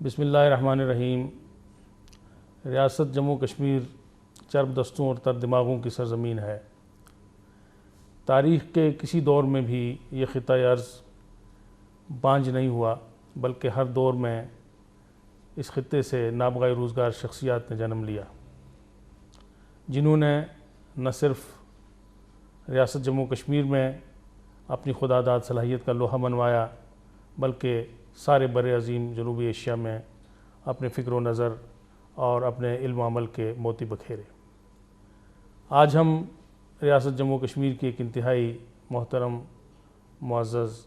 بسم اللہ الرحمن الرحیم۔ ریاست جموں کشمیر چرب دستوں اور تر دماغوں کی سرزمین ہے۔ تاریخ کے کسی دور میں بھی یہ خطہ ارض بانجھ نہیں ہوا، بلکہ ہر دور میں اس خطے سے نابغہ روزگار شخصیات نے جنم لیا، جنہوں نے نہ صرف ریاست جموں کشمیر میں اپنی خودآداد صلاحیت کا لوہا منوایا، بلکہ سارے بر عظیم جنوبی ایشیا میں اپنے فکر و نظر اور اپنے علم و عمل کے موتی بکھیرے۔ آج ہم ریاست جموں کشمیر کی ایک انتہائی محترم، معزز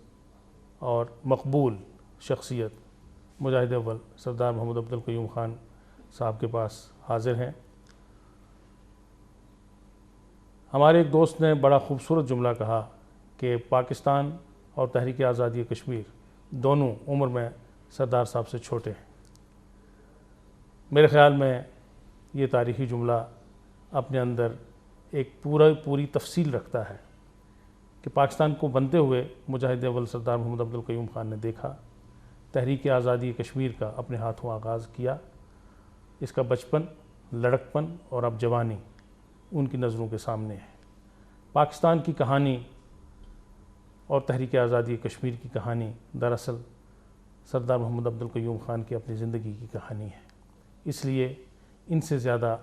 اور مقبول شخصیت مجاہد اول سردار محمد عبدالقیوم خان صاحب کے پاس حاضر ہیں۔ ہمارے ایک دوست نے بڑا خوبصورت جملہ کہا کہ پاکستان اور تحریک آزادی کشمیر دونوں عمر میں سردار صاحب سے چھوٹے ہیں۔ میرے خیال میں یہ تاریخی جملہ اپنے اندر ایک پوری تفصیل رکھتا ہے کہ پاکستان کو بنتے ہوئے مجاہد اول سردار محمد عبدالقیوم خان نے دیکھا، تحریک آزادی کشمیر کا اپنے ہاتھوں آغاز کیا، اس کا بچپن، لڑکپن اور اب جوانی ان کی نظروں کے سامنے ہے۔ پاکستان کی کہانی اور تحریک آزادی کشمیر کی کہانی دراصل سردار محمد عبدالقیوم خان کی اپنی زندگی کی کہانی ہے، اس لیے ان سے زیادہ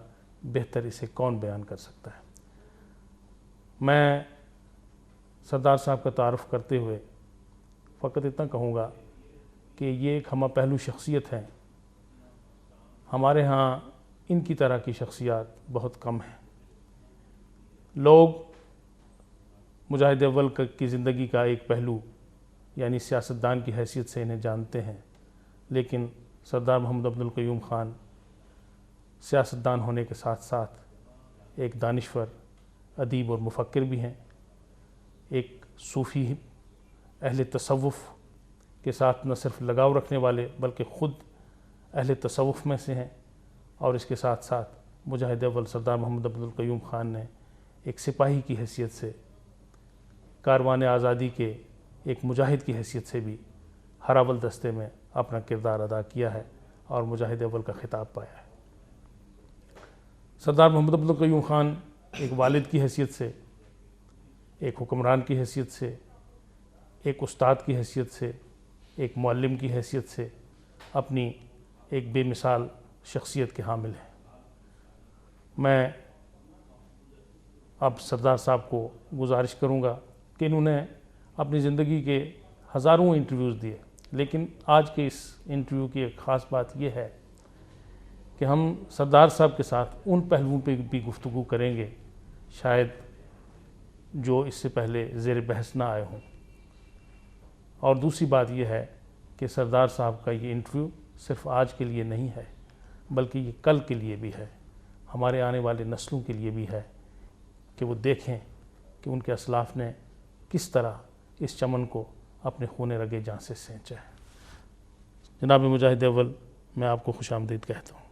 بہتر اسے کون بیان کر سکتا ہے۔ میں سردار صاحب کا تعارف کرتے ہوئے فقط اتنا کہوں گا کہ یہ ایک ہمہ پہلو شخصیت ہے۔ ہمارے ہاں ان کی طرح کی شخصیات بہت کم ہیں۔ لوگ مجاہد اول کی زندگی کا ایک پہلو یعنی سیاستدان کی حیثیت سے انہیں جانتے ہیں، لیکن سردار محمد عبدالقیوم خان سیاستدان ہونے کے ساتھ ساتھ ایک دانشور، ادیب اور مفکر بھی ہیں، ایک صوفی، اہل تصوف کے ساتھ نہ صرف لگاؤ رکھنے والے بلکہ خود اہل تصوف میں سے ہیں، اور اس کے ساتھ ساتھ مجاہد اول سردار محمد عبدالقیوم خان نے ایک سپاہی کی حیثیت سے، کاروان آزادی کے ایک مجاہد کی حیثیت سے بھی ہر اول دستے میں اپنا کردار ادا کیا ہے اور مجاہد اول کا خطاب پایا ہے۔ سردار محمد عبدالقیوم خان ایک والد کی حیثیت سے، ایک حکمران کی حیثیت سے، ایک استاد کی حیثیت سے، ایک معلم کی حیثیت سے اپنی ایک بے مثال شخصیت کے حامل ہیں۔ میں اب سردار صاحب کو گزارش کروں گا کہ انہوں نے اپنی زندگی کے ہزاروں انٹرویوز دیے، لیکن آج کے اس انٹرویو کی ایک خاص بات یہ ہے کہ ہم سردار صاحب کے ساتھ ان پہلوؤں پہ بھی گفتگو کریں گے شاید جو اس سے پہلے زیر بحث نہ آئے ہوں۔ اور دوسری بات یہ ہے کہ سردار صاحب کا یہ انٹرویو صرف آج کے لیے نہیں ہے، بلکہ یہ کل کے لیے بھی ہے، ہمارے آنے والے نسلوں کے لیے بھی ہے کہ وہ دیکھیں کہ ان کے اسلاف نے کس طرح اس چمن کو اپنے خون رگے جاں سے سینچا ہے۔ جناب مجاہد اول، میں آپ کو خوش آمدید کہتا ہوں۔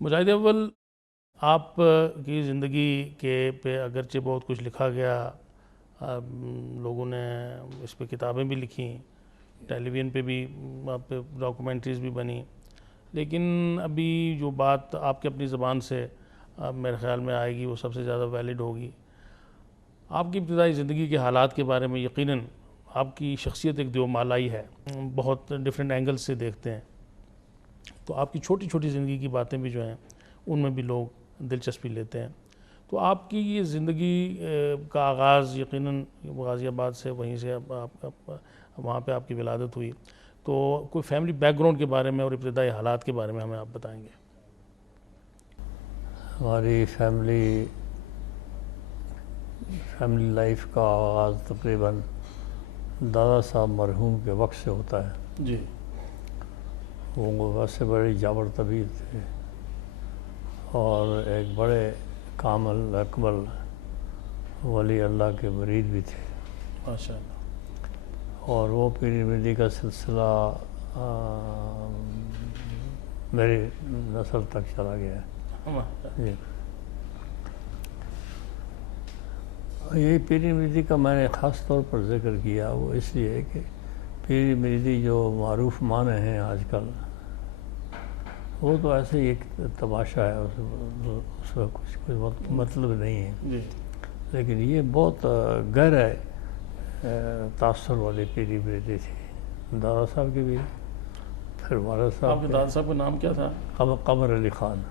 مجاہد اول، آپ کی زندگی کے پہ اگرچہ بہت کچھ لکھا گیا، لوگوں نے اس پہ کتابیں بھی لکھیں، ٹیلی ویژن پہ بھی آپ پہ ڈاکومنٹریز بھی بنی، لیکن ابھی جو بات آپ کے اپنی زبان سے میرے خیال میں آئے گی وہ سب سے زیادہ ویلڈ ہوگی۔ آپ کی ابتدائی زندگی کے حالات کے بارے میں یقیناً آپ کی شخصیت ایک دیومالائی ہے، بہت ڈیفرنٹ اینگل سے دیکھتے ہیں، تو آپ کی چھوٹی چھوٹی زندگی کی باتیں بھی جو ہیں ان میں بھی لوگ دلچسپی لیتے ہیں۔ تو آپ کی یہ زندگی کا آغاز یقیناً غازی آباد سے، وہیں سے وہاں پہ آپ کی ولادت ہوئی، تو کوئی فیملی بیک گراؤنڈ کے بارے میں اور ابتدائی حالات کے بارے میں ہمیں آپ بتائیں گے؟ ہماری فیملی لائف کا آغاز تقریباً دادا صاحب مرحوم کے وقت سے ہوتا ہے۔ جی۔ وہ ویسے بڑے جابر طبیعت تھے اور ایک بڑے کامل اکمل ولی اللہ کے مرید بھی تھے، ماشاء اللہ۔ اور وہ پیری مردی کا سلسلہ میری نسل تک چلا گیا ہے۔ جی، یہ پیری مردی کا میں نے خاص طور پر ذکر کیا، وہ اس لیے کہ پیر مریدی جو معروف معنی ہیں آج کل وہ تو ایسے ہی ایک تماشا ہے، اس کا کوئی مطلب نہیں ہے، جی لیکن یہ بہت گہرا تاثر والی پیری بیٹی تھی دادا صاحب کی بھی. پھر والد آپ کے صاحب دادا صاحب کا نام کیا تھا؟ قمر علی خان.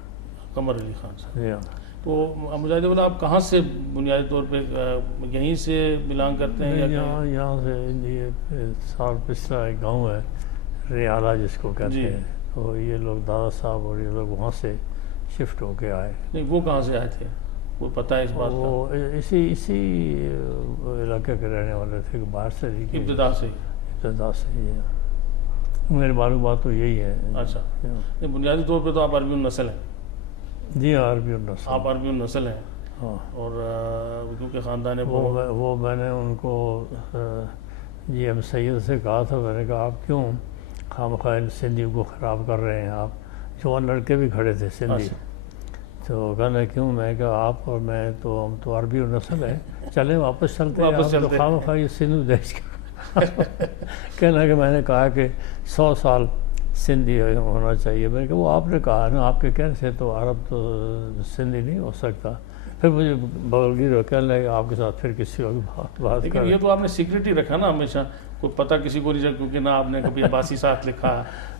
قمر علی خان صاحب. جی ہاں. تو مجاہد والا آپ کہاں سے بنیادی طور پہ یہیں سے بلانگ کرتے ہیں یا یہاں سے یہ سال پچھلا ایک گاؤں ہے ریالہ جس کو کہتے ہیں، تو یہ لوگ دادا صاحب اور یہ لوگ وہاں سے شفٹ ہو کے آئے. نہیں وہ کہاں سے آئے تھے؟ وہ پتہ ہے اس بات کا؟ وہ اسی علاقے کے رہنے والے تھے کہ باہر سے نہیں، ابتدا سے؟ ابتدا سے ہی. میری معلومات تو یہی ہے. اچھا. نہیں بنیادی طور پہ تو آپ عربی النسل ہیں. جی ہاں عربی النسل. آپ عربی النسل ہیں. ہاں. اور کیونکہ خاندان وہ میں نے ان کو جی ایم سید سے کہا تھا، میں نے کہا آپ کیوں خواہ سندھی کو خراب کر رہے ہیں؟ آپ جوان لڑکے بھی کھڑے تھے سندھی. تو کہنا کیوں؟ میں کہا آپ اور میں تو ہم تو عربی النسل ہیں، چلیں واپس چلتے ہیں. آپ تو خواہ یہ سندھ دیش کا کہنا کہ میں نے کہا کہ 100 سال سندھی ہونا چاہیے. میں نے کہا وہ آپ نے کہا نا، آپ کے کہنے سے تو عرب تو سندھی نہیں ہو سکتا. پھر مجھے بغلگیر کہنے لگے آپ کے ساتھ پھر کسی اور بات لیکن یہ تو آپ نے سیکرٹ ہی رکھا نا ہمیشہ، کوئی پتہ کسی کو نہیں، کیونکہ نہ آپ نے کبھی عباسی ساتھ لکھا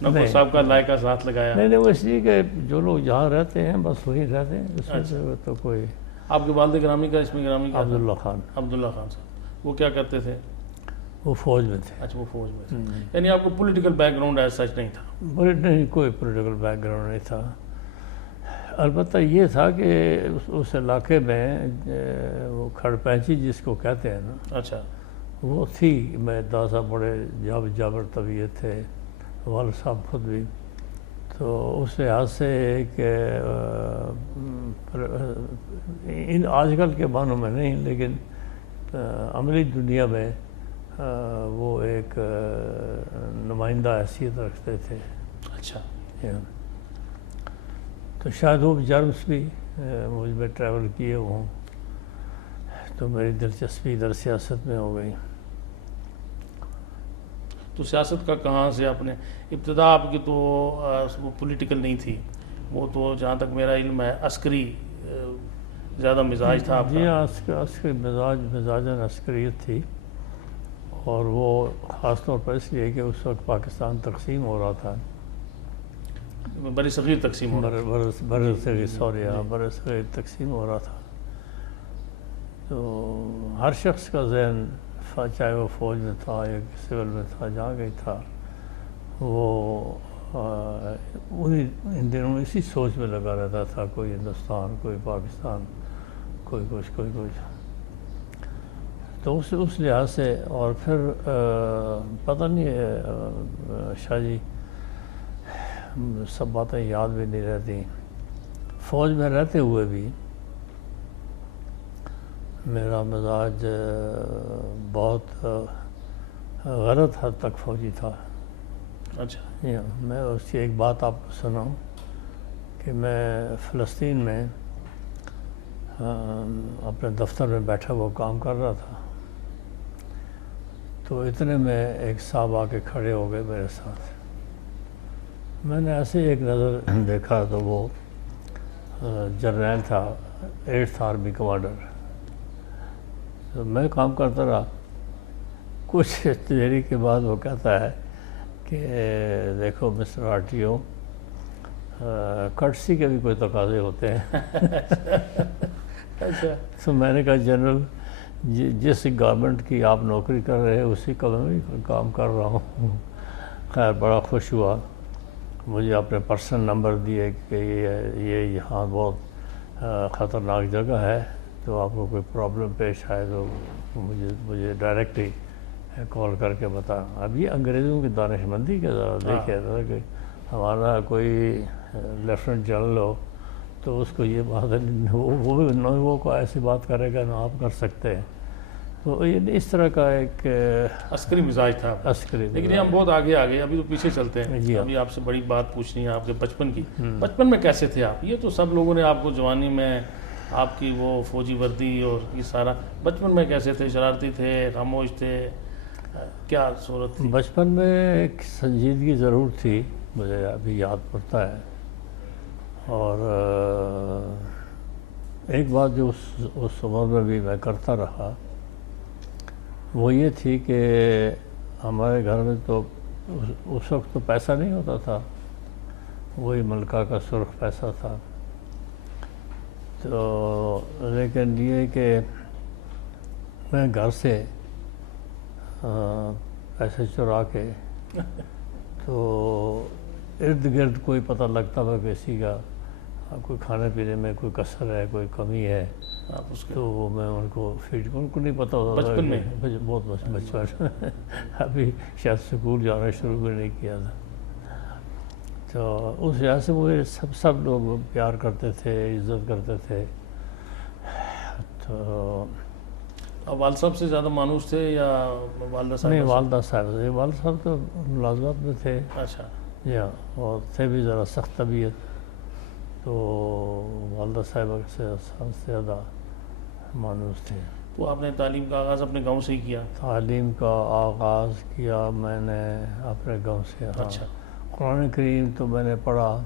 نہ کوئی صاحب کا لائقہ ساتھ لگایا. نہیں وہ اس لیے کہ جو لوگ جہاں رہتے ہیں بس وہی رہتے ہیں، اس میں تو کوئی. آپ کے والد گرامی کا اسم گرامی کیا؟ عبداللہ خان. عبداللہ خان صاحب. وہ کیا کرتے تھے؟ وہ فوج میں تھے. اچھا وہ فوج میں تھے. یعنی آپ کو political back ground as such نہیں تھا؟ نہیں کوئی پولیٹیکل بیک گراؤنڈ نہیں تھا. البتہ یہ تھا کہ اس علاقے میں وہ کھڑ پینچی جس کو کہتے ہیں نا، اچھا وہ تھی. میں دادا صاحب بڑے جابر طبیعت تھے، والد صاحب خود بھی. تو اس لحاظ سے کہ ان آج کل کے معنوں میں نہیں لیکن عملی دنیا میں وہ ایک نمائندہ حیثیت رکھتے تھے. اچھا. تو شاید وہ جرمس بھی مجھ میں ٹریول کیے ہوں، تو میری دلچسپی ادھر سیاست میں ہو گئی. تو سیاست کا کہاں سے آپ نے ابتدا؟ آپ کی تو وہ پولیٹیکل نہیں تھی، وہ تو جہاں تک میرا علم ہے عسکری زیادہ مزاج تھا آپ کا. جی ہاں عسکری مزاجاً عسکریت تھی، اور وہ خاص طور پر اس لیے کہ اس وقت پاکستان تقسیم ہو رہا تھا، بر صغیر تقسیم ہو رہا تھا. بر صغیر تقسیم ہو رہا تھا. تو ہر شخص کا ذہن چاہے وہ فوج میں تھا یا سول میں تھا، جہاں گئی تھا، وہ ان دنوں اسی سوچ میں لگا رہتا تھا، کوئی ہندوستان، کوئی پاکستان، کوئی کچھ. تو اس لحاظ سے. اور پھر پتہ نہیں شاہ جی سب باتیں یاد بھی نہیں رہتی. فوج میں رہتے ہوئے بھی میرا مزاج بہت غلط حد تک فوجی تھا. اچھا. میں اس کی ایک بات آپ کو سناؤں کہ میں فلسطین میں اپنے دفتر میں بیٹھا وہ کام کر رہا تھا، تو اتنے میں ایک صاحب آ کے کھڑے ہو گئے میرے ساتھ. میں نے ایسے ایک نظر دیکھا تو وہ جرنیل تھا، 8th آرمی کمانڈر. تو میں کام کرتا رہا. کچھ دیری کے بعد وہ کہتا ہے کہ دیکھو مسٹر RTO، کٹسی کے بھی کوئی تقاضے ہوتے ہیں. تو میں نے کہا جنرل جس گورنمنٹ کی آپ نوکری کر رہے ہیں اسی کا میں بھی کام کر رہا ہوں. خیر بڑا خوش ہوا. مجھے اپنے پرسنل نمبر دیے کہ یہ یہاں بہت خطرناک جگہ ہے، تو آپ کو کوئی پرابلم پیش آئے تو مجھے ڈائریکٹ ہی کال کر کے بتا. اب یہ انگریزوں کی دانش مندی کے ذرا دیکھا تھا کہ ہمارا کوئی لیفٹنٹ جنرل ہو تو اس کو یہ بات وہ بھی وہ کو ایسی بات کرے گا نہ آپ کر سکتے ہیں. تو یہ اس طرح کا ایک عسکری مزاج تھا. عسکری. لیکن ہم بہت آگے آ گئے، ابھی تو پیچھے چلتے ہیں. ابھی آپ سے بڑی بات پوچھنی ہے آپ کے بچپن کی. بچپن میں کیسے تھے آپ؟ یہ تو سب لوگوں نے آپ کو جوانی میں آپ کی وہ فوجی وردی اور یہ سارا، بچپن میں کیسے تھے؟ شرارتی تھے، خاموش تھے، کیا صورت تھی؟ بچپن میں ایک سنجیدگی ضرور تھی، مجھے ابھی یاد پڑتا ہے. اور ایک بات جو اس عمر میں بھی میں کرتا رہا وہ یہ تھی کہ ہمارے گھر میں تو اس وقت تو پیسہ نہیں ہوتا تھا، وہی ملکہ کا سرخ پیسہ تھا، تو لیکن یہ کہ میں گھر سے پیسے چرا کے تو ارد گرد کوئی پتہ لگتا تھا کسی کا کوئی کھانے پینے میں کوئی کسر ہے، کوئی کمی ہے، تو میں ان کو فیڈ، ان کو نہیں پتہ ہوتا تھا بچپن میں بہت بچپن ابھی شاید سکول جانا شروع بھی نہیں کیا تھا، تو اس وجہ سے مجھے سب لوگ پیار کرتے تھے، عزت کرتے تھے. تو اب والد صاحب سے زیادہ مانوس تھے یا والدہ صاحب؟ نہیں، والدہ صاحب، والد صاحب تو ملازمت میں تھے. اچھا. یا اور تھے بھی ذرا سخت طبیعت، تو والدہ صاحبہ سے زیادہ مانوس تھے. تو آپ نے تعلیم کا آغاز اپنے گاؤں سے ہی کیا؟ تعلیم کا آغاز کیا میں نے اپنے گاؤں سے. ہاں. اچھا. قرآن کریم تو میں نے پڑھا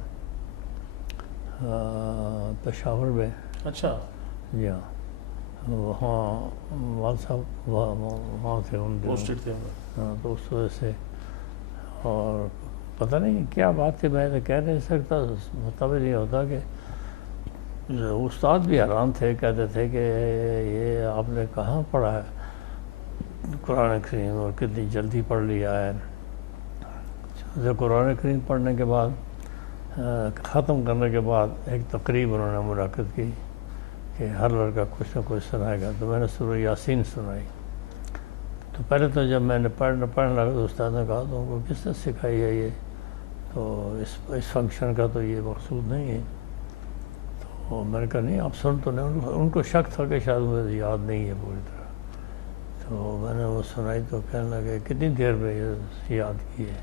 پشاور میں. اچھا. یا وہاں والد صاحب وہاں تھے، ان پوسٹڈ تھے. ہاں، تو اس وجہ سے. اور پتہ نہیں کیا بات تھی، میں نے کہہ نہیں سکتا، پتہ بھی نہیں ہوتا کہ استاد بھی حیران تھے، کہتے تھے کہ یہ آپ نے کہاں پڑھا ہے قرآن کریم اور کتنی جلدی پڑھ لیا ہے. جب قرآن کریم پڑھنے کے بعد ختم کرنے کے بعد ایک تقریب انہوں نے منعقد کی کہ ہر لڑکا کچھ نہ کچھ سنائے گا، تو میں نے سورہ یاسین سنائی. تو پہلے تو جب میں نے پڑھنے لگا تو استاد نے کہا تو ان کو کس نے سکھائی ہے یہ، تو اس فنکشن کا تو یہ مقصود نہیں ہے. تو میں نے کہا نہیں آپ سن تو نہیں. ان کو شک تھا کہ شاید مجھے یاد نہیں ہے پوری طرح. تو میں نے وہ سنائی تو کہنے لگے کتنی دیر میں یہ یاد کی ہے.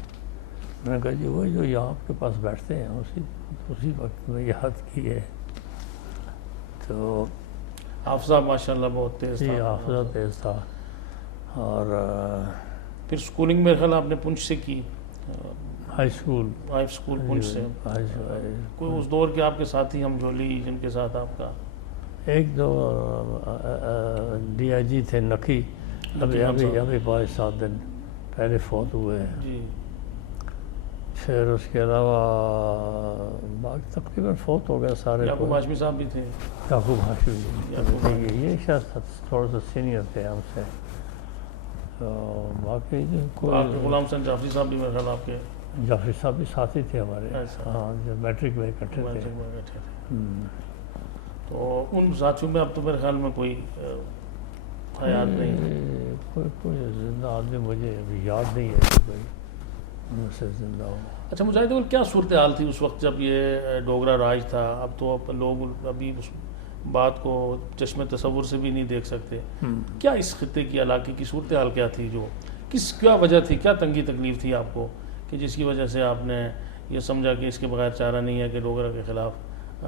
میں نے کہا جی وہی جو یہاں آپ کے پاس بیٹھتے ہیں اسی وقت میں یاد کی ہے. تو حافظہ ماشاء اللہ بہت تیز تھا. جی حافظہ تیز تھا. اور پھر سکولنگ میرے خیال آپ نے پونچھ سے کی؟ High school. ہائی اسکول پونچھ سے. کوئی اس دور کے آپ کے ساتھی ہم جولی جن کے ساتھ آپ کا؟ ایک دو ڈی آئی جی تھے نقی، ابھی 5-7 دن پہلے فوت ہوئے ہیں. جی. پھر اس کے علاوہ باقی تقریباً فوت ہو گئے سارے. یعقوب ہاشمی صاحب بھی تھے. یعقوب ہاشمی یہ شاید تھوڑا سا سینئر تھے ہم سے. باقی غلام حسین جعفری صاحب بھی میرے خیال آپ کے؟ جعفری صاحب بھی ساتھی تھے ہمارے. ہاں، جو میٹرک میں اکٹھے تھے. تو ان ساتھیوں میں اب تو میرے خیال میں کوئی حیات نہیں؟ کوئی زندہ آدمی مجھے ابھی یاد نہیں ہے کہ کوئی ان سے زندہ ہو. اچھا مجاہد اول کیا صورتحال تھی اس وقت جب یہ ڈوگرا راج تھا؟ اب تو لوگ ابھی اس بات کو چشم تصور سے بھی نہیں دیکھ سکتے. کیا اس خطے کی علاقے کی صورتحال کیا تھی؟ کیا وجہ تھی، کیا تنگی تکلیف تھی آپ کو کہ جس کی وجہ سے آپ نے یہ سمجھا کہ اس کے بغیر چارہ نہیں ہے کہ ڈوگرا کے خلاف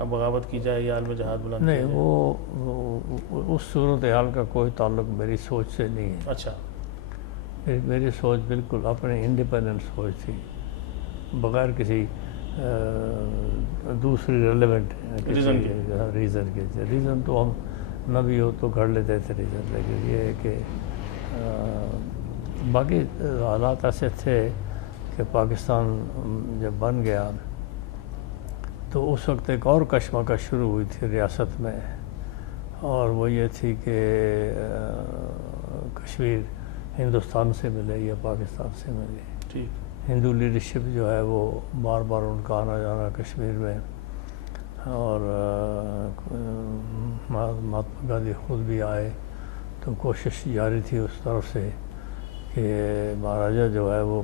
بغاوت کی جائے یا عالم جہاد بلند کیا جائے؟ نہیں، وہ اس صورتحال کا کوئی تعلق میری سوچ سے نہیں ہے. اچھا. میری سوچ بالکل اپنی انڈیپینڈنٹ سوچ تھی، بغیر کسی دوسری ریلیونٹ ریزن کے. ریزن تو ہم نہ بھی ہو تو گھڑ لیتے تھے ریزن، لیکن یہ ہے کہ باقی حالات ایسے تھے کہ پاکستان جب بن گیا تو اس وقت ایک اور کشمکش شروع ہوئی تھی ریاست میں، اور وہ یہ تھی کہ کشمیر ہندوستان سے ملے یا پاکستان سے ملے. ٹھیک. ہندو لیڈرشپ جو ہے وہ بار بار ان کا آنا جانا کشمیر میں، اور مہاتما گاندھی خود بھی آئے تو کوشش جاری تھی اس طرف سے کہ مہاراجا جو ہے وہ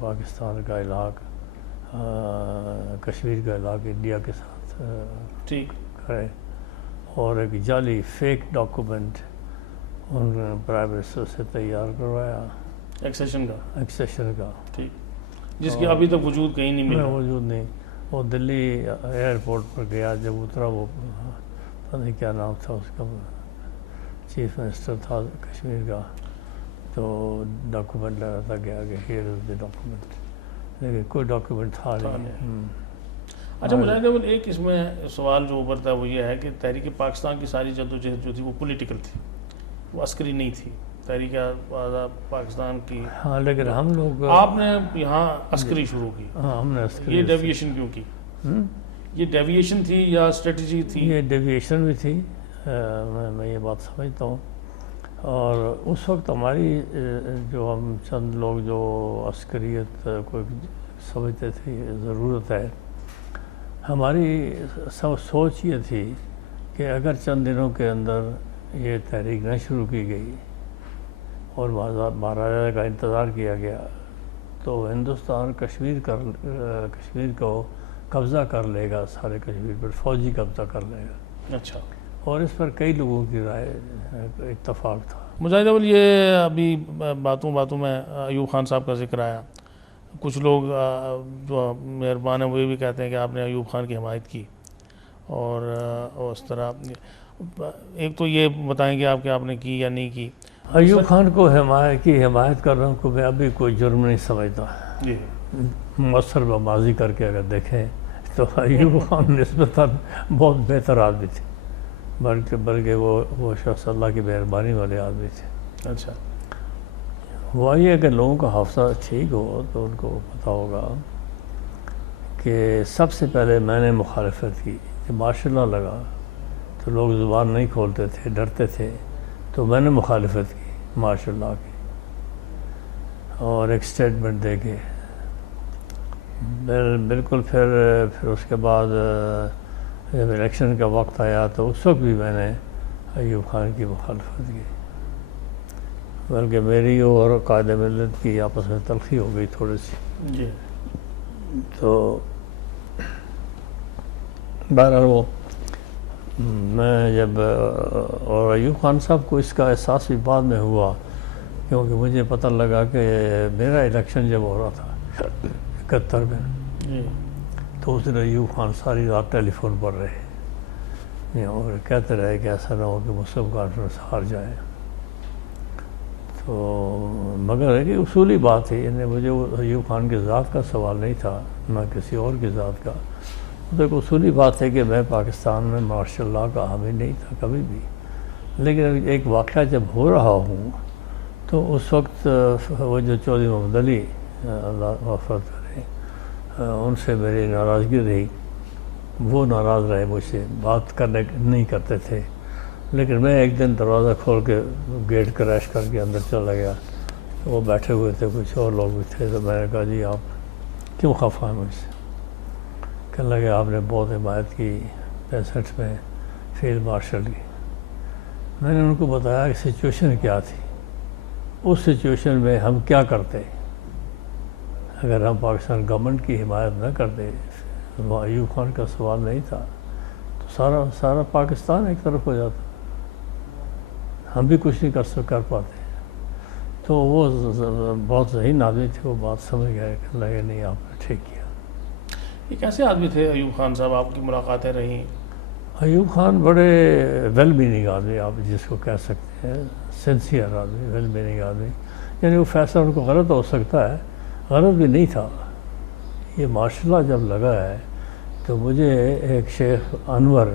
پاکستان کا الحاق کشمیر کا الحاق انڈیا کے ساتھ ٹھیک کرے. اور ایک جعلی فیک ڈاکومنٹ ان پرائم منسٹر سے تیار کروایا ایکسیشن کا. ٹھیک. جس کی ابھی تک وجود کہیں نہیں ملا. وجود نہیں. وہ دلی ایئرپورٹ پر گیا، جب اترا وہ پتہ نہیں کیا نام تھا اس کا، چیف منسٹر تھا کشمیر کا، تو ڈاکومنٹ لگاتا گیا کہ ہیئر از دی ڈاکومنٹ، لیکن کوئی ڈاکومنٹ تھا نہیں. اچھا مجاہد اول، ایک اس میں سوال جو ابھرتا ہے وہ یہ ہے کہ تحریک پاکستان کی ساری جدوجہد جو تھی وہ پولیٹیکل تھی، وہ عسکری نہیں تھی. تحریک آزاد پاکستان کی، ہاں لیکن ہم لوگ آپ نے یہاں عسکری شروع کی. ہاں ہم نے عسکری یہ ڈیویشن کیوں کی؟ یہ ڈیویشن تھی یا اسٹریٹجی تھی؟ یہ ڈیویشن بھی تھی، میں یہ بات سمجھتا ہوں. اور اس وقت ہماری جو ہم چند لوگ جو عسکریت کو سمجھتے تھے ضرورت ہے، ہماری سوچ یہ تھی کہ اگر چند دنوں کے اندر یہ تحریک نہ شروع کی گئی اور مہاراجا کا انتظار کیا گیا تو ہندوستان کشمیر کو قبضہ کر لے گا، سارے کشمیر پر فوجی قبضہ کر لے گا. اچھا. اور اس پر کئی لوگوں کی رائے اتفاق تھا. مجاہد اول، یہ ابھی باتوں میں ایوب خان صاحب کا ذکر آیا. کچھ لوگ جو مہربان ہیں وہ یہ بھی کہتے ہیں کہ آپ نے ایوب خان کی حمایت کی، اور اس طرح ایک تو یہ بتائیں گے آپ کہ آپ نے کی یا نہیں کی. ایوب خان کو حمایت کر رہا ہوں کہ میں ابھی کوئی جرم نہیں سمجھتا. جی. مؤثر ماضی کر کے اگر دیکھیں تو ایوب خان نسبتاً بہت بہتر آدمی تھے، بلکہ وہ شخص اللہ کی مہربانی والے آدمی تھے. اچھا. وہ یہ کہ لوگوں کا حافظہ ٹھیک ہو تو ان کو پتہ ہوگا کہ سب سے پہلے میں نے مخالفت کی. جب ماشاء اللہ لگا تو لوگ زبان نہیں کھولتے تھے، ڈرتے تھے، تو میں نے مخالفت کی ماشاء اللہ کی، اور ایک سٹیٹمنٹ دے کے بالکل. پھر اس کے بعد جب الیکشن کا وقت آیا تو اس وقت بھی میں نے ایوب خان کی مخالفت کی، بلکہ میری اور قائد ملت کی آپس میں تلخی ہو گئی تھوڑی سی. جی. تو بہرحال وہ میں جب، اور ایوب خان صاحب کو اس کا احساس بھی بعد میں ہوا، کیونکہ مجھے پتہ لگا کہ میرا الیکشن جب ہو رہا تھا 71 میں، تو اس دن ایوب خان ساری رات ٹیلی فون پر رہے اور کہتے رہے کہ ایسا نہ ہو کہ مسلم کانفرنس ہار جائے. تو مگر ایک اصولی بات ہے، یعنی مجھے وہ ایوب خان کی ذات کا سوال نہیں تھا، نہ کسی اور کی ذات کا. تو ایک اصولی بات ہے کہ میں پاکستان میں ماشاء اللہ کا حامی نہیں تھا کبھی بھی، لیکن ایک واقعہ جب ہو رہا ہوں تو اس وقت وہ جو چودھری محمد علی اللہ مغفرت کرے، ان سے میری ناراضگی رہی. وہ ناراض رہے مجھ سے، بات کرنے نہیں کرتے تھے. لیکن میں ایک دن دروازہ کھول کے گیٹ کریش کر کے اندر چلا گیا. وہ بیٹھے ہوئے تھے، کچھ اور لوگ بھی تھے. تو میں نے کہا جی آپ کیوں خفا ہیں مجھ سے؟ کہنے لگے آپ نے بہت حمایت کی 65 میں فیلڈ مارشل کی. میں نے ان کو بتایا کہ سچویشن کیا تھی، اس سچویشن میں ہم کیا کرتے اگر ہم پاکستان گورنمنٹ کی حمایت نہ کرتے. ایوب خان کا سوال نہیں تھا تو سارا پاکستان ایک طرف ہو جاتا، ہم بھی کچھ نہیں کر پاتے. تو وہ بہت ذہین آدمی تھے، وہ بات سمجھ گئے کہ لگے نہیں آپ نے ٹھیک کیا. یہ کیسے آدمی تھے ایوب خان صاحب؟ آپ کی ملاقاتیں رہیں؟ ایوب خان بڑے ویل میننگ آدمی، آپ جس کو کہہ سکتے ہیں سنسیئر آدمی، ویل میننگ آدمی. یعنی وہ فیصلہ ان کو غلط ہو سکتا ہے، غلط بھی نہیں تھا. یہ ماشاء اللہ جب لگا ہے تو مجھے ایک شیخ انور،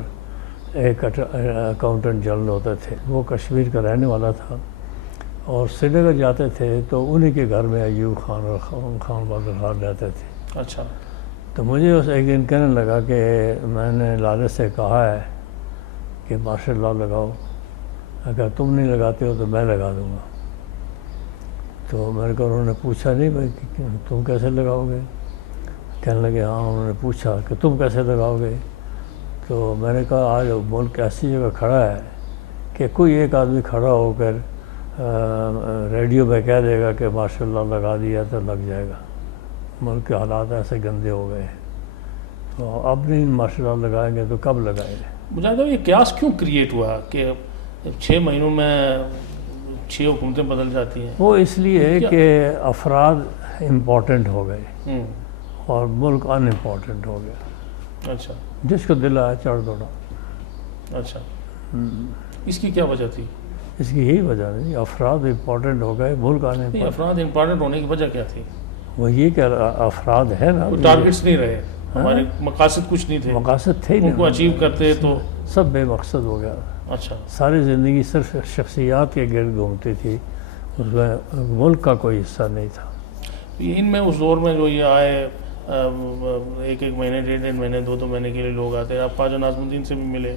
ایک اکاؤنٹنٹ جنرل ہوتے تھے، وہ کشمیر کا رہنے والا تھا اور سری نگر جاتے تھے تو انہی کے گھر میں ایوب خان اور خان بہادر خان رہتے تھے. اچھا. تو مجھے اس ایک دن کہنے لگا کہ میں نے لالے سے کہا ہے کہ ماشاء اللہ لگاؤ، اگر تم نہیں لگاتے ہو تو میں لگا دوں گا. تو میرے کو انہوں نے پوچھا نہیں بھائی کہ تم کیسے لگاؤ گے؟ کہنے لگے ہاں. انہوں نے پوچھا کہ تم کیسے لگاؤ گے؟ تو میں نے کہا آج ملک ایسی جگہ کھڑا ہے کہ کوئی ایک آدمی کھڑا ہو کر ریڈیو میں کہہ دے گا کہ ماشاء اللہ لگا دیا تو لگ جائے گا. ملک کے حالات ایسے گندے ہو گئے ہیں، تو اب نہیں ماشاء اللہ لگائیں گے تو کب لگائیں گے؟ مجھے تو یہ قیاس کیوں کریٹ ہوا کہ 6 مہینوں میں 6 حکومتیں بدل جاتی ہیں؟ وہ اس لیے کہ افراد امپورٹنٹ ہو گئے اور ملک ان امپورٹنٹ ہو گیا. اچھا. جس کو دل آیا چڑھ دوڑا. اچھا. اس کی کیا وجہ تھی؟ اس کی یہی وجہ نہیں، افراد امپورٹنٹ ہو گئے، ملک ان امپورٹنٹ. افراد امپورٹنٹ ہونے کی وجہ کیا تھی؟ وہ یہ کہ افراد ہے نا، ٹارگٹس نہیں رہے. ہمارے مقاصد کچھ نہیں تھے، مقاصد تھے ہی ان کو نہیں، اچیو کرتے تو سب بے مقصد ہو گیا. اچھا. ساری زندگی صرف شخصیات کے گرد گھومتی تھی، اس میں ملک کا کوئی حصہ نہیں تھا. ان میں اس دور میں جو یہ آئے ایک مہینے، ڈیڑھ مہینے، دو مہینے کے لیے لوگ آتے ہیں. آپ خواجہ ناظم الدین سے بھی ملے،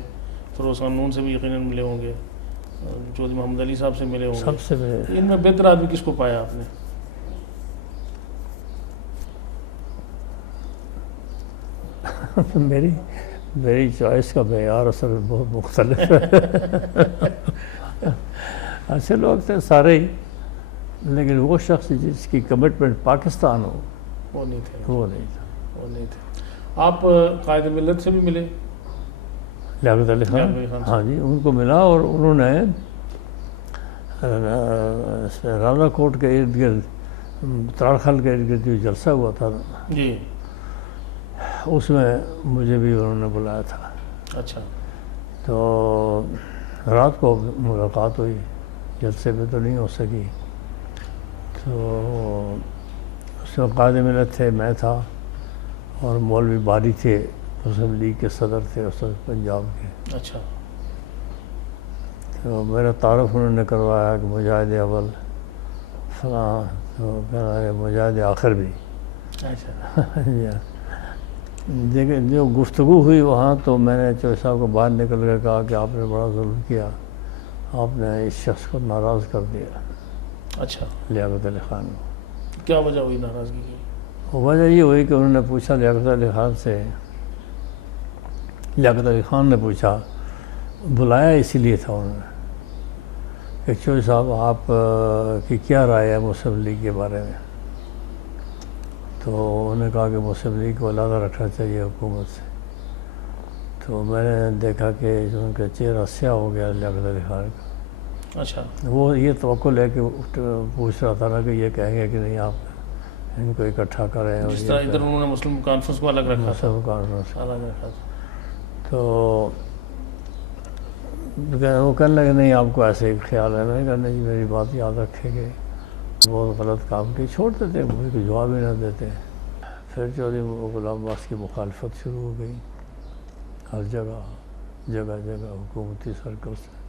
فیروز خان نون سے بھی یقیناً ملے ہوں گے، چودھری محمد علی صاحب سے ملے ہوں گے. سب سے ان میں بہتر آدمی کس کو پایا آپ نے؟ میری چوائس کا معیار اصل میں بہت مختلف ہے. ایسے لوگ تھے سارے ہی، لیکن وہ شخص جس کی کمٹمنٹ پاکستان ہو وہ نہیں تھے. وہ نہیں تھا. وہ نہیں تھے. آپ قائد ملت سے بھی ملے؟ لیاقت علی خان، ہاں جی، ان کو ملا، اور انہوں نے رانا کوٹ کے ارد گرد، تارخل کے ارد گرد جو جلسہ ہوا تھا جی، اس میں مجھے بھی انہوں نے بلایا تھا. اچھا. تو رات کو ملاقات ہوئی، جلسے میں تو نہیں ہو سکی. تو اس میں قائد ملت تھے، میں تھا، اور مولوی باری تھے، مسلم لیگ کے صدر تھے اس وقت پنجاب کے. اچھا. تو میرا تعارف انہوں نے کروایا کہ مجاہد اول فلاں، تو کہا کہ مجاہد آخر بھی. اچھا. لیکن جو گفتگو ہوئی وہاں، تو میں نے چوہدری صاحب کو باہر نکل کر کہا کہ آپ نے بڑا ظلم کیا، آپ نے اس شخص کو ناراض کر دیا. اچھا. لیاقت علی خان کو. کیا وجہ ہوئی ناراضگی کی؟ وجہ یہ ہوئی کہ انہوں نے پوچھا لیاقت علی خان سے، لیاقت علی خان نے پوچھا، بلایا اسی لیے تھا انہوں نے کہ چوہدری صاحب آپ کی کیا رائے ہے مسلم لیگ کے بارے میں. تو انہوں نے کہا کہ مسلم لیگ کو علیحدہ رکھنا چاہیے حکومت سے. تو میں نے دیکھا کہ ان کا چہرہ سیاہ ہو گیا لیاقت علی خان کا. اچھا. وہ یہ توقع لے کے پوچھ رہا تھا نا کہ یہ کہیں گے کہ نہیں آپ ان کو اکٹھا کریں. اور جس طرح ادھر انہوں نے مسلم کانفرنس کو الگ رکھا تھا. مسلم کانفرنس الگ رکھا تھا. تو وہ کہنے لگے نہیں آپ کو ایسے ہی خیال ہے. میں نے کہا نہیں جی میری بات یاد رکھیں گے، بہت غلط کام کی، چھوڑ دیتے، مجھے کوئی جواب ہی نہ دیتے. پھر چودھری غلام عباس کی مخالفت شروع ہو گئی ہر جگہ جگہ حکومتی سرکل سے.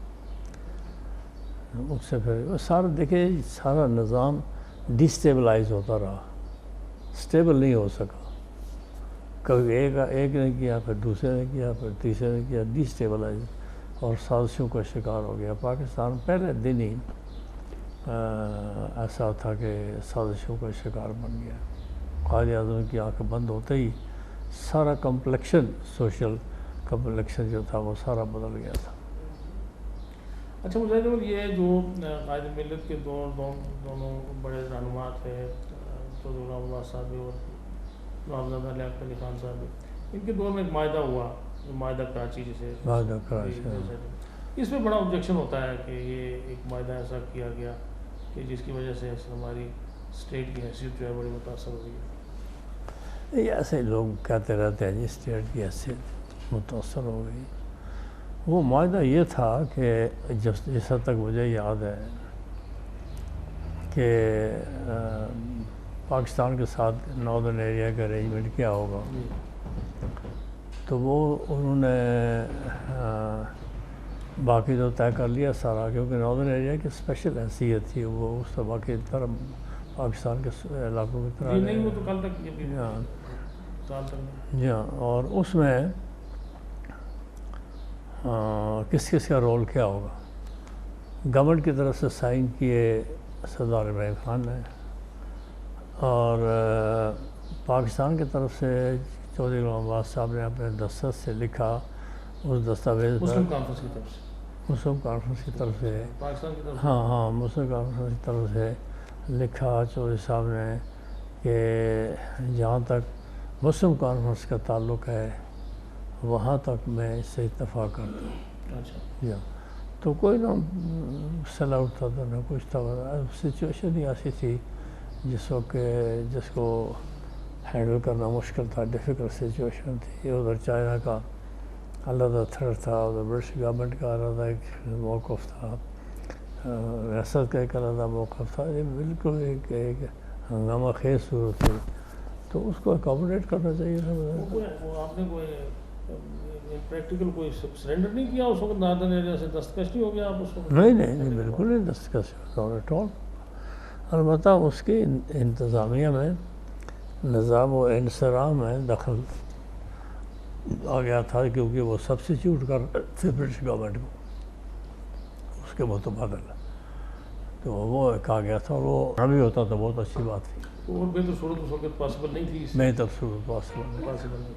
اس سے پھر سارا دیکھیں سارا نظام ڈسٹیبلائز ہوتا رہا، سٹیبل نہیں ہو سکا. کبھی ایک نے کیا، پھر دوسرے نے کیا، پھر تیسرے نے کیا، ڈسٹیبلائز، اور سازشوں کا شکار ہو گیا. پاکستان پہلے دن ہی ایسا تھا کہ سازشوں کا شکار بن گیا. قائد اعظم کی آنکھ بند ہوتے ہی سارا کمپلیکشن، سوشل کمپلیکشن جو تھا وہ سارا بدل گیا تھا. اچھا مجاہد اول، یہ جو قائد ملت کے دونوں بڑے رہنما تھے، چودھری غلام عباس صاحب بھی اور نوابزادہ لیاقت علی خان صاحب بھی، ان کے دور میں ایک معاہدہ ہوا، معاہدہ کراچی جسے معاہدہ کراچی، اس میں بڑا آبجیکشن ہوتا ہے کہ یہ ایک معاہدہ ایسا کیا گیا کہ جس کی وجہ سے ہماری اسٹیٹ کی حیثیت جو ہے بڑی متاثر ہوئی ہے. یہ ایسے لوگ کہتے رہتے ہیں جی اسٹیٹ کی حیثیت متاثر ہو گئی. وہ معاہدہ یہ تھا کہ جس حد تک مجھے یاد ہے کہ پاکستان کے ساتھ ناردرن ایریا کا ارینجمنٹ کیا ہوگا، تو وہ انہوں نے باقی تو طے کر لیا سارا، کیونکہ ناردرن ایریا کی اسپیشل حیثیت تھی، وہ اس سے باقی طرف پاکستان کے علاقوں کی طرح نہیں، وہ تو کل تک سال تک. جی ہاں. اور اس میں کس کس کا رول کیا ہوگا. گورنمنٹ کی طرف سے سائن کیے سردار ابراہیم خان نے، اور پاکستان کی طرف سے چودھری غلام عباس صاحب نے اپنے دستخط سے لکھا اس دستاویز پر. مسلم کانفرنس کی طرف سے، مسلم کانفرنس کی طرف سے، پاکستان کی طرف سے. ہاں مسلم کانفرنس کی طرف سے لکھا چودھری صاحب نے کہ جہاں تک مسلم کانفرنس کا تعلق ہے وہاں تک میں اس سے اتفاق کرتا ہوں. اچھا. تو کوئی نہ صلاح اٹھتا تھا نہ کچھ تھا. سچویشن ہی ایسی تھی جس وقت جس کو ہینڈل کرنا مشکل تھا، ڈیفیکلٹ سچویشن تھی. ادھر چائنا کا علیحدہ تھریٹ تھا، ادھر برٹش گورنمنٹ کا علیحدہ ایک موقف تھا، ریاست کا ایک علیحدہ موقف تھا. یہ بالکل ایک ہنگامہ خیز صورت تھی. تو اس کو اکاموڈیٹ کرنا چاہیے تھا. وہ آپ نے کوئی پریکٹیکل کوئی سرنڈر نہیں کیا اس وقت ناردرن ایریا سے؟ دستکش نہیں ہو گیا آپ اس وقت؟ نہیں بالکل نہیں دستکش ناٹ ایٹ آل. البتہ اس کی انتظامیہ میں نظام و انصرام میں دخل آ گیا تھا، کیونکہ وہ سبسٹیچیوٹ کر رہے تھے برٹش گورنمنٹ کو اس کے متبادل، تو وہ ایک آ گیا تھا. اور وہ ابھی ہوتا تو بہت اچھی بات تھی. اور بہتر صورت اس وقت پاسبل نہیں تھی؟ میں تب صورت پاسبل نہیں. پاسبل نہیں.